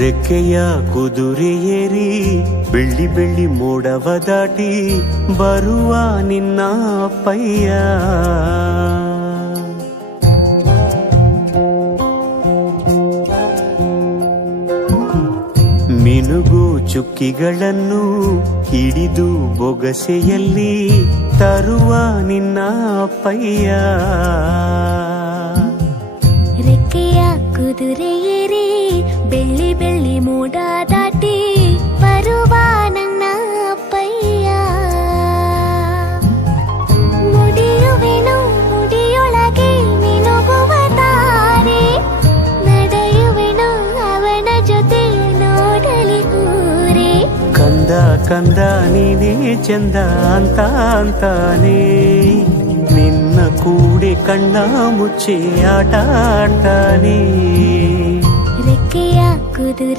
ರೆಕ್ಕೆಯ ಕುದುರೆ ಏರಿ ಬೆಳ್ಳಿ ಬೆಳ್ಳಿ ಮೋಡವ ದಾಟಿ ಬರುವ ನಿನ್ನ ಅಪ್ಪಯ್ಯ. ಮಿನುಗು ಚುಕ್ಕಿಗಳನ್ನು ಹಿಡಿದು ಬೊಗಸೆಯಲ್ಲಿ ತರುವ ನಿನ್ನ ಅಪ್ಪಯ್ಯ. ರೆಕ್ಕೆಯ ಕುದುರೆ ಏರಿ ಬೆಳ್ಳಿ ಬೆಳ್ಳಿ ಮೋಡ ದಾಟಿ ಬರುವ ನನ್ನ ಅಪ್ಪಯ್ಯ. ಮುಡಿಯುವೆನು ಮುಡಿಯೊಳಗೆ ಮಿನುಗುವ ತಾರೆ, ನಡೆಯುವೆನು ಅವನ ಜೊತೆ ನೋಡಲಿ ಊರೇ. ಕಂದ ಕಂದ ನೀನೇ ಚಂದ ಅಂತ ಅಂತಾನೆ, ನಿನ್ನ ಕೂಡೆ ಕಣ್ಣ ಮುಚ್ಚಿ ಆಟ ಆಡ್ತಾನೆ. ರೆಕ್ಕೆಯ ಕುದುರೆ